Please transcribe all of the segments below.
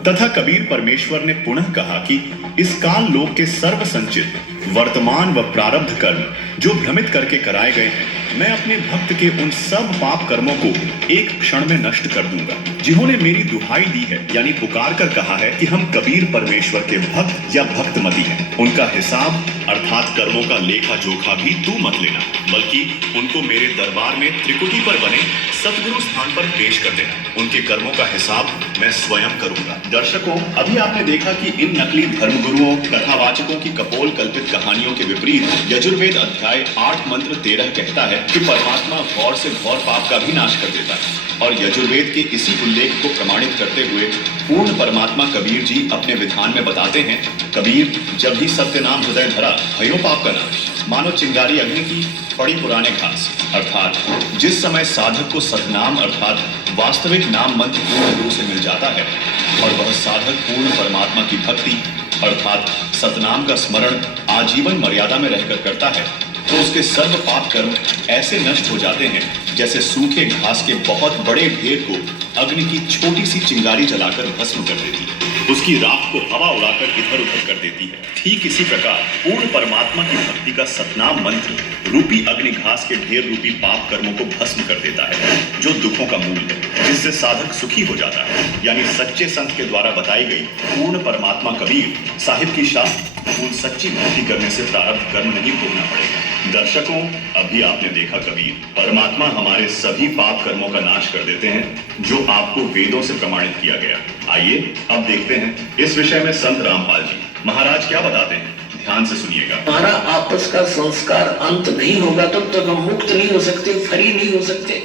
तथा कबीर परमेश्वर ने पुनः कहा कि इस काल लोक के सर्व संचित वर्तमान व प्रारब्ध कर्म जो भ्रमित करके कराए गए हैं, मैं अपने भक्त के उन सब पाप कर्मों को एक क्षण में नष्ट कर दूंगा। जिन्होंने मेरी दुहाई दी है, यानी पुकार कर कहा है कि हम कबीर परमेश्वर के भक्त या भक्तमती हैं, उनका हिसाब अर्थात कर्मों का लेखा जोखा भी तू मत लेना, बल्कि उनको मेरे दरबार में त्रिकुटी पर बने सतगुरु स्थान पर पेश कर देना। उनके कर्मों का हिसाब मैं स्वयं करूंगा। दर्शकों, अभी आपने देखा कि इन नकली धर्मगुरुओं कथावाचकों की कपोल कल्पित कहानियों के विपरीत यजुर्वेद अध्याय 8 मंत्र 13 कहता है कि परमात्मा घौर से घौर पाप का भी नाश कर देता है। और यजुर्वेद के इसी उल्लेख को प्रमाणित करते हुए पूर्ण परमात्मा कबीर जी अपने विधान में बताते हैं, कबीर जब ही सत्य नाम हृदय धरा भयो पाप का नाश, मानो चिंगारी अग्नि की पड़ी पुराने घास। अर्थात जिस समय साधक को सतनाम अर्थात वास्तविक नाम मंत्र पूर्ण रूप से मिल जाता है और वह साधक पूर्ण परमात्मा की भक्ति अर्थात सतनाम का स्मरण आजीवन मर्यादा में रहकर करता है, तो उसके सर्व पाप कर्म ऐसे नष्ट हो जाते हैं जैसे सूखे घास के बहुत बड़े ढेर को अग्नि की छोटी सी चिंगारी जलाकर भस्म कर देती है, उसकी राख को हवा उड़ाकर इधर उधर कर देती है। ठीक इसी प्रकार पूर्ण परमात्मा की भक्ति का सतनाम मंत्र रूपी अग्नि घास के ढेर रूपी पाप कर्मों को भस्म कर देता है, जो दुखों का मूल है, जिससे साधक सुखी हो जाता है। यानी सच्चे संत के द्वारा बताई गई पूर्ण परमात्मा कबीर साहिब की शास्त्र उन सच्ची भक्ति करने से प्रारब्ध कर्म नहीं भोगना पड़ेगा। दर्शकों, अभी आपने देखा कबीर परमात्मा हमारे सभी पाप कर्मों का नाश कर देते हैं, जो आपको वेदों से प्रमाणित किया गया। आइए अब देखते हैं इस विषय में संत रामपाल जी महाराज क्या बताते हैं। ध्यान से सुनिएगा। हमारा आपस का संस्कार अंत नहीं होगा तब तक हम मुक्त नहीं हो सकते, फ्री नहीं हो सकते।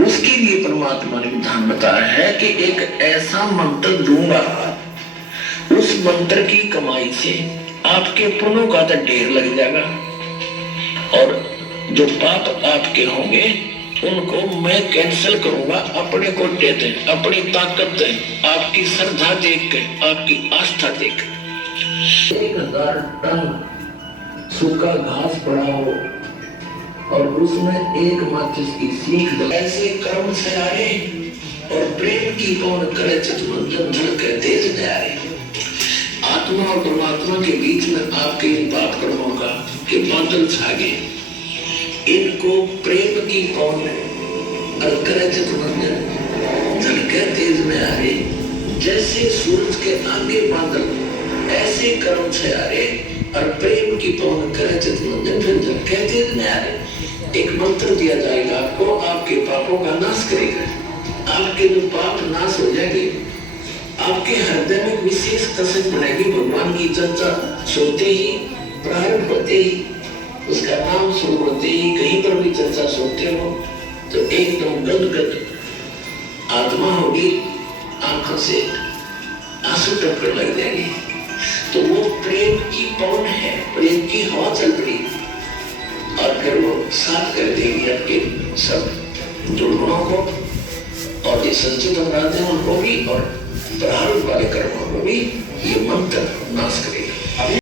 उसके लिए परमात्मा ने विधान बताया है कि एक ऐसा मंत्र दूंगा, उस मंत्र की कमाई से आपके पुण्यों का तो ढेर लग जाएगा और जो पाप आपके होंगे उनको मैं कैंसिल करूंगा। अपने को देते, अपनी ताकत दे, आपकी श्रद्धा देख के, आपकी आस्था देख। 1000 टन सूखा घास पड़ा हो और उसमें एक माचिस की सीख दो, ऐसे कर्म से आए और प्रेम की कौन करे चितमंथन धड़के तेज में आए। आत्मा और परमात्मा के बीच में आपके इन पाप कर्मों का के बादल छा गए, इनको प्रेम की कौन और करे चितमंथन धड़के तेज में आ रहे। जैसे सूरज के आगे बादल ऐसे कर्म से आ रहे और प्रेम की पवन करे चितमंथन फिर धड़के तेज में आ रहे। एक मंत्र दिया जाएगा आपको, आपके पापों का नाश करेगा। आपके जो पाप नाश हो जाएंगे, आपके हृदय में विशेष तस्वीर बनेगी। भगवान की चर्चा सुनते ही, प्रारंभ होते ही, उसका नाम शुरू होते ही, कहीं पर भी चर्चा सुनते हो तो एकदम गदगद आत्मा होगी, आंखों से आंसू टपकने लग जाएंगे। तो वो प्रेम की पवन है, प्रेम की हवा चल पड़ी और फिर वो साथ कर देगी आपके सब दुर्गुणों को और ये संचित अपराध है उनको भी और प्रारंभ वाले कर्मों को भी ये मंत्र नाश करेगा।